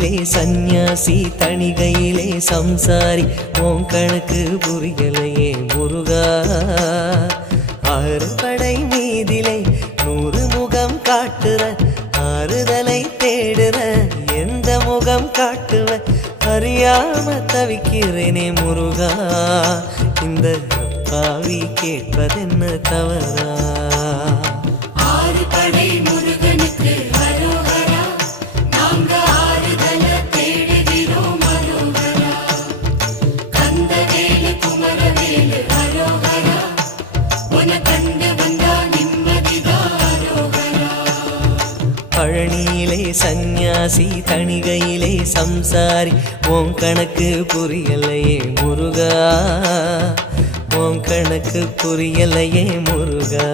பழனியிலே சந்நியாசி தணிகையிலே சம்சாரி உன் கணக்கு புரியலையே முருகா ஆறு படை மீதிலே 100 முகம் காட்டுற ஆறுதலை தேடுற எந்த முகம் காட்டுவ அறியாம தவிக்கிறேனே முருகா இந்த அப்பாவி கேட்பதென்ன தவறா ஆறு படை முருகனுக்கு அரோகரா நாங்க ஆறுதல தேடுகிறோம் அரோகரா கந்தவேலு குமரவேலு அரோகரா உன கண்டு வந்தா நிம்மதிதான் அரோகரா பழனியிலே சந்நியாசி தணிகையிலே சம்சாரி உன் கணக்கு புரியலையே முருகா உன் கணக்கு புரியலையே முருகா